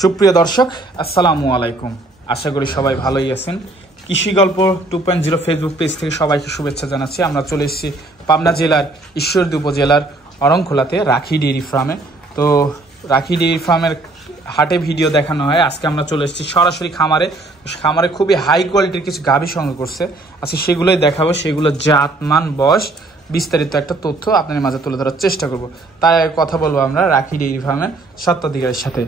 সুপ্রিয় দর্শক আসসালামু আলাইকুম, আশা করি সবাই ভালোই আছেন। কৃষি গল্প 2.0 ফেসবুক পেজ থেকে সবাইকে শুভেচ্ছা জানাচ্ছি। আমরা চলে এসেছি পাবনা জেলার ঈশ্বরদী উপজেলার অরংখোলাতে রাখি ডেইরি ফার্মে। তো রাখি ডেইরি ফার্মের হাটে ভিডিও দেখানো হয়। আজকে আমরা চলে এসেছি সরাসরি খামারে খুবই হাই কোয়ালিটির কিছু গাভী সংগ্রহ করছে। আজকে সেগুলোই দেখাবো, সেগুলো জাত মান বয়স বিস্তারিত একটা তথ্য আপনাদের মাঝে তুলে ধরার চেষ্টা করব। তাই কথা বলবো আমরা রাখি ডেইরি ফার্মের স্বত্বাধিকারীর সাথে।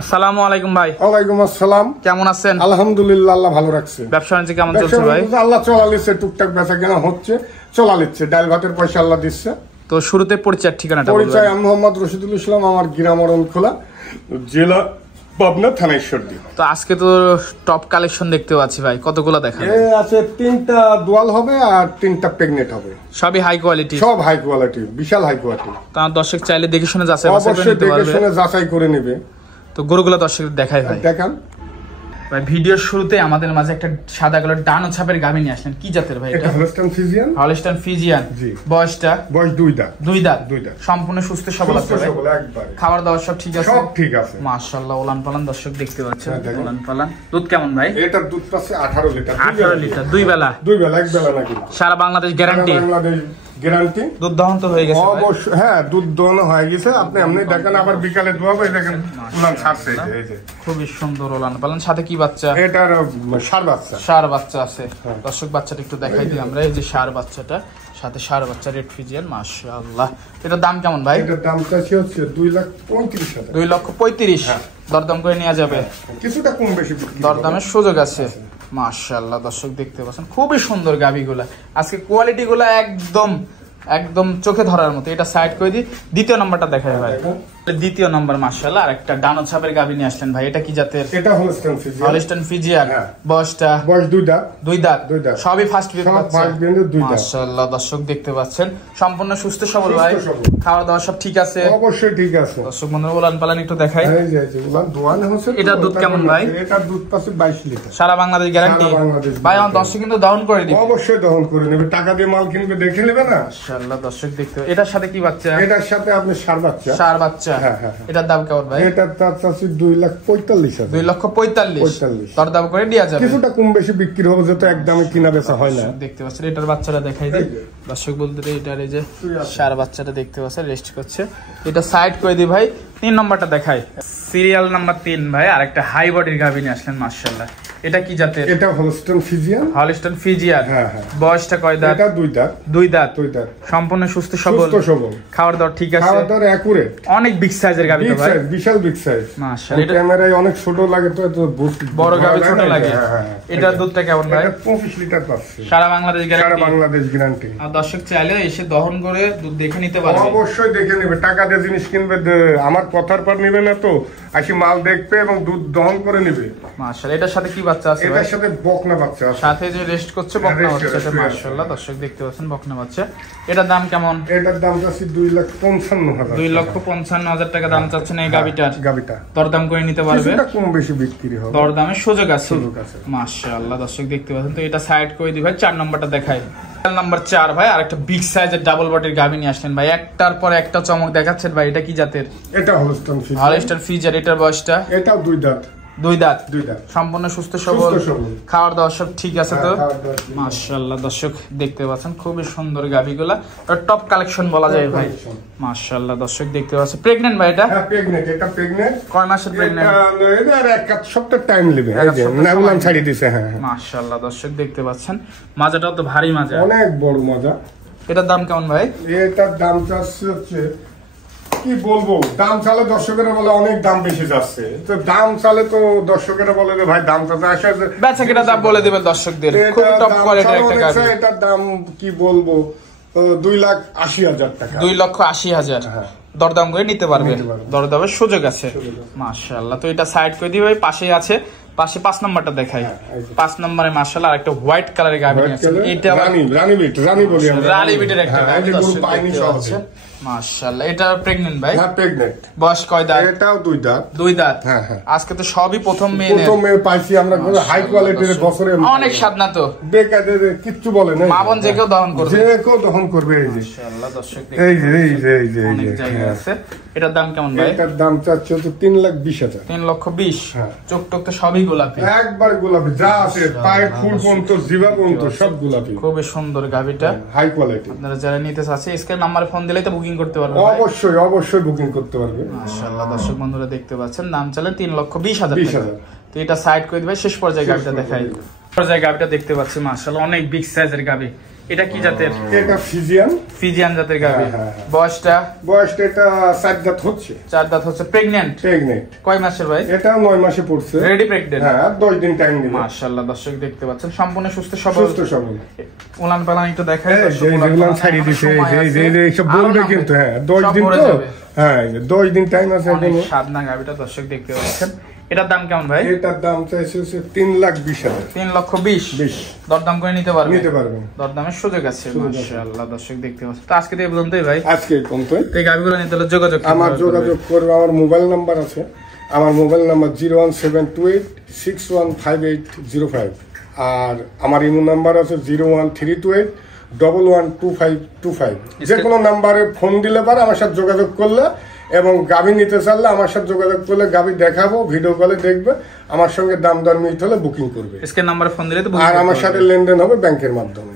আসসালামু আলাইকুম ভাই। ওয়ালাইকুম আসসালাম। কেমন আছেন? আলহামদুলিল্লাহ, আল্লাহ ভালো রাখছে। ব্যবসা বাণিজ্য কেমন চলছে ভাই? আল্লাহ চলালিচ্ছে, টুকটাক বেচা কেনা হচ্ছে, চলালিচ্ছে। ডাল ভাতের পয়সা আল্লাহ দিচ্ছে। তো শুরুতে পরিচয় ঠিকানাটা পরিচয়, আমি মোহাম্মদ রশিদুল ইসলাম, আমার গ্রাম অরণখোলা, জেলা পাবনা, থানা ঈশ্বরদী। তো আজকে তো টপ কালেকশন দেখতে পাচ্ছি ভাই, কতগুলো দেখান? আছে 3টা দোয়াল হবে আর 3টা প্রেগনেন্ট হবে। সবই হাই কোয়ালিটি, সব হাই কোয়ালিটি, বিশাল হাই কোয়ালিটি। তার দর্শক চাইলে দেখে শুনে যাচাই অবশ্যই দেখে শুনে যাচাই করে নেবে। তো গরুগুলো দর্শক দেখাই ভাই। দেখান ভাই। ভিডিওর শুরুতে আমাদের মাঝে একটা সাদা কালার ডানো ছাপের গাভী নিয়ে আসলেন, কি জাতের ভাই এটা? Holstein Friesian. Holstein Friesian. জি। বয়স 2 দাঁত। 2 দাঁত। সম্পূর্ণ সুস্থ সবল আছে ভাই? একবারে। খাবার দাবার সব ঠিক আছে? সব ঠিক আছে মাশাআল্লাহ। ওলান পালান দর্শক দেখতে পাচ্ছেন, ওলান পালান। দুধ কেমন ভাই? এটার দুধ পাচ্ছে 18 লিটার। 18 লিটার, দুই বেলা? দুই বেলা, এক বেলা নাকি? সারা বাংলাদেশ গ্যারান্টি? বাংলাদেশ গ্যারান্টি। দুধ দহন তো হয়ে গেছে? অবশ্যই, হ্যাঁ, দুধ দহন হয়ে গেছে। আপনি দেখেন, আবার বিকালে দুয়াবে, দেখেন উলান ছাড়ছে। এই যে খুবই সুন্দর ওলান পালান। সাথে কি বাচ্চা? এটার ষাঁড় বাচ্চা। ষাঁড় বাচ্চা আছে। দর্শক বাচ্চাটা একটু দেখাই দিই আমরা। এই যে ষাঁড় বাচ্চাটা, সাথে ষাঁড় বাচ্চা রেড ফ্রিজিয়ান। মাশাআল্লাহ। এটার দাম কেমন ভাই? এটার দাম চাইছি হচ্ছে 2,35,000। 2,35,000। দরদাম করে নেওয়া যাবে? কিছুটা কম বেশি দরদামের সুযোগ আছে। মাশাআল্লাহ দর্শক দেখতে পাচ্ছেন খুবই সুন্দর গাভীগুলা। আজকে কোয়ালিটি গুলা একদম চোখে ধরার মতো। এটা সাইড করে দিই। দ্বিতীয় নাম্বারটা দেখাই ভাই। দ্বিতীয় নাম্বার মাশাআল্লাহ আর একটা ডানো ছাপের গাভী নিয়ে আসলেন ভাই। এটা কি জাতের? এটা হলস্টাইন ফ্রিজিয়ান। Holstein Friesian. বয়সটা? বয়স 2 দাঁত। 2 দাঁত। সবই ফার্স্ট বিট বাচ্চা। মাশাআল্লাহ দর্শক দেখতে পাচ্ছেন সম্পূর্ণ সুস্থ সবল ভাই। খাওয়া দাওয়া সব ঠিক আছে? অবশ্যই ঠিক আছে। দর্শক বন্ধুরা ওলান পালান একটু দেখাই। এই যে উলান দোয়ান হচ্ছে। এটা দুধ কেমন ভাই? এটার দুধ পাচ্ছে 22 লিটার। সারা বাংলাদেশ গ্যারান্টি ভাই? আমার দর্শক কিন্তু দহন করে দিবে? অবশ্যই দহন করে নেবে। টাকা দিয়ে মাল কিনবে, দেখে নেবে না? মাশাআল্লাহ দর্শক দেখতে। এটার সাথে কি বাচ্চা? এটার সাথে আপনি ষাঁড় বাচ্চা। ষাঁড় বাচ্চা। হ্যাঁ। এটার দাম কেমন ভাই? এটার দাম চাচ্ছি 2,45,000। 2,45,000। দরদাম করে দেওয়া যাবে? কিছুটা কম বেশি বিক্রি হবে, যেহেতু একদমই কিনা বেচা হয় না। দেখতে পাচ্ছেন এটার বাচ্চাটা দেখাই দিই দর্শক বলতে। এটার এই যে ষাঁড় বাচ্চাটা দেখতে পাচ্ছেন রেস্ট করছে। এটা সাইড করে দিই ভাই। 3 নম্বরটা দেখাই। সিরিয়াল নাম্বার 3 ভাই। আর একটা হাই বডির গাভী নিয়ে আসলেন মাশাআল্লাহ। এটা কি জাতের? এটা হলস্টাইন ফ্রিজিয়ান। Holstein Friesian. হ্যাঁ। বয়সটা কয় দাঁত? এটা 2 দাঁত। 2 দাঁত। সম্পূর্ণ সুস্থ সবল। খাবার দাবার ঠিক আছে? খাবার দাবার একুরেট। অনেক বিগ সাইজের গাভী তো ভাই? বিশাল বিগ সাইজ। মাশাআল্লাহ। এটা ক্যামেরায় অনেক ছোট লাগে, তো বড় গাভী ছোট লাগে। এটার দুধটা কেমন ভাই? 25 লিটার পাচ্ছে। সারা বাংলাদেশ গ্যারান্টি? সারা বাংলাদেশ গ্যারান্টি। আর দর্শক চাইলে এসে দহন করে দুধ দেখে নিতে পারবে? অবশ্যই দেখে নেবে। টাকা দিয়ে জিনিস কিনবে, আমার কথার পর নেবে না তো, আসি মাল দেখবে এবং দুধ দহন করে নেবে। মাশাআল্লাহ। এটার সাথে কি বাচ্চা আছে? এটার সাথে বকনা বাচ্চা আছে। সাথে যে রেস্ট করছে বকনা বাচ্চা। মাশাআল্লাহ দর্শক দেখতে পাচ্ছেন বকনা বাচ্চা। এটার দাম কেমন? এটার দাম আছে 2,55,000। 2,55,000 টাকা দাম চাচ্ছেন এই গাভীটার? গাভীটা দরদাম করে নিতে পারবে? কিছুটা কম বেশি বিক্রি হবে। দরদামের সুযোগ আছে। মাশাআল্লাহ দর্শক দেখতে পাচ্ছেন। তো এটা সাইড করে দিই ভাই। 4 নম্বরটা দেখাই। নাম্বার 4 ভাই। আর একটা বিগ সাইজের ডাবল বডির গাভী নিয়ে আসলেন ভাই। একটার পর একটা চমক দেখাচ্ছেন ভাই। এটা কি জাতের? এটা হলস্টাইন ফ্রিজিয়ান। Holstein Friesian. এটার বয়সটা? এটাও 2 দাঁত। 2 দাঁত। সম্পূর্ণ সুস্থ সবল। খাওয়ার দাওয়া সব ঠিক আছে তো? মাশাআল্লাহ দর্শক দেখতে পাচ্ছেন খুবই সুন্দর গাভীগুলা। টপ কালেকশন বলা যায় ভাই। মাশাআল্লাহ দর্শক দেখতে পাচ্ছেন। প্রেগন্যান্ট ভাই এটা? হ্যাঁ প্রেগন্যান্ট। এটা প্রেগন্যান্ট। কয় মাসের প্রেগন্যান্ট? এটা আর এক সপ্তাহ টাইম নেবে। এই যে নাগুলাম ছাড়ি দিয়েছে। হ্যাঁ মাশাআল্লাহ দর্শক দেখতে পাচ্ছেন। মাজাটাও তো ভারী মাজা, অনেক বড় মাজা। এটার দাম কেমন ভাই? এটার দাম হচ্ছে কি বলবো, দাম চালে দর্শকেরা বলে অনেক দাম বেশি যাচ্ছে। তো দাম চালে তো দর্শকেরা বলে যে ভাই দাম চাচ্ছে, আসলে বেচা কেনা দাম বলে দিবেন দর্শকদের। খুব টপ কোয়ালিটির একটা গাভী। এটার দাম কি বলবো, 2,80,000 টাকা। 2,80,000। দরদাম করে নিতে পারবে? দরদামের সুযোগ আছে। মাশাআল্লাহ। তো এটা সাইড করে দিই ভাই। পাশেই আছে পাশে 5 নাম্বারটা দেখাই। হ্যাঁ, এই যে। 5 নম্বরে মাশাআল্লাহ আরেকটা হোয়াইট কালারের গাভী White আছে। color, এটা রানী বলি আমরা। রানী বিটের একটা হ্যাঁ, গাভী এই যে গরু দর্শক পায়নি দেখতে সহজে। পাচ্ছেন। মাশাআল্লাহ এটা প্রেগন্যান্ট ভাই? হ্যাঁ, প্রেগনেন্ট। বয়স কয় দাঁত? এটাও 2 দাঁত। 2 দাঁত। হ্যাঁ, হ্যাঁ। আজকে তো সবই প্রথম মেয়ে। প্রথমে পাইছি আমরা হাই কোয়ালিটির বছরে অনেক স্বাদ না তো? বেকাদের কিচ্ছু বলে না। মা বোন যে কেউ দহন করবে। যে কেউ দহন করবে। এই যে মাশাআল্লাহ দর্শক এই যে এই যে এই যে অনেক জায়গা আছে। এটার দাম কেমন ভাই? এটার দাম চাচ্ছে হচ্ছে 3,20,000। 3,20,000। হ্যাঁ। চোখ টোক তো সবই গোলাপি। একবার গোলাপি যা আছে পায়ের ফুল পর্যন্ত জিবা পর্যন্ত সব গোলাপি। খুবই সুন্দর গাভীটা। High quality. আপনারা যারা নিতে চাচ্ছে স্ক্রিন নাম্বারে ফোন দিলেই তো বুকিং করতে পারবেন ভাই। অবশ্যই বুকিং করতে পারবে। মাশাআল্লাহ দর্শক বন্ধুরা দেখতে পাচ্ছেন দাম চলে 3,20,000 টাকা। 20,000। তো এটা সাইড করে দিবে, শেষ পর্যায়ে গাভীটা দেখাই। পর্যায়ে গাভীটা দেখতে পাচ্ছি মাশাআল্লাহ অনেক বিগ সাইজের গাভী। এটা কি জাতের? এটা ফিজিয়ান। ফিজিয়ান জাতের গাভী। হ্যাঁ, হ্যাঁ। বয়সটা? বয়সটা এটা 4 দাঁত হচ্ছে। 4 দাঁত হচ্ছে। প্রেগন্যান্ট? প্রেগনেন্ট। কয় মাসের ভাই? এটা 9 মাসে পড়ছে। Ready pregnant? হ্যাঁ, 10 দিন টাইম দিবে। মাশাআল্লাহ দর্শক দেখতে পাচ্ছেন সম্পূর্ণ সুস্থ সবল। সুস্থ সবল। উলান পালান একটু দেখাই। হ্যাঁ, যেগুলান ছাড়িয়ে দিছে এই সব বলবে কিন্তু। হ্যাঁ, 10 দিন তো। হ্যাঁ, 10 দিন টাইম আছে অনেক এখনো। সাদনা গাভীটা দর্শক দেখতে পাচ্ছেন। এটার দাম কেমন ভাই? এটার দাম চাইছে 3,20,000। 3,20,000। দরদাম করে নিতে পারবেন? নিতে পারবেন। দরদামের সুযোগ আছে। মাশাআল্লাহ দর্শক দেখতে পাচ্ছেন। তো আজকে তো এই পর্যন্তই ভাই। আজকে এই পর্যন্ত। তো এই গাভীগুলো নিতে হলে যোগাযোগ করতে আমার হবে। যোগাযোগ করবে, আমার মোবাইল নাম্বার আছে। আমার মোবাইল নাম্বার 01728615805। আর আমার ইমো নাম্বার আছে 01328112525। যে কোনো নাম্বারে ফোন দিলে পারে আমার সাথে যোগাযোগ করলে, এবং গাভী নিতে চাইলে আমার সাথে যোগাযোগ করলে গাভী দেখাবো, ভিডিও কলে দেখবে, আমার সঙ্গে দাম দর মিট হলে বুকিং করবে। স্ক্রিন নাম্বারে ফোন দিলে তো আর আমার সাথে লেনদেন হবে ব্যাংকের মাধ্যমে।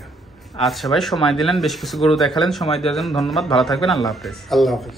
আচ্ছা ভাই, সময় দিলেন, বেশ কিছু গরু দেখালেন, সময় দেওয়ার জন্য ধন্যবাদ। ভালো থাকবেন, আল্লাহ হাফেজ। আল্লাহ হাফেজ।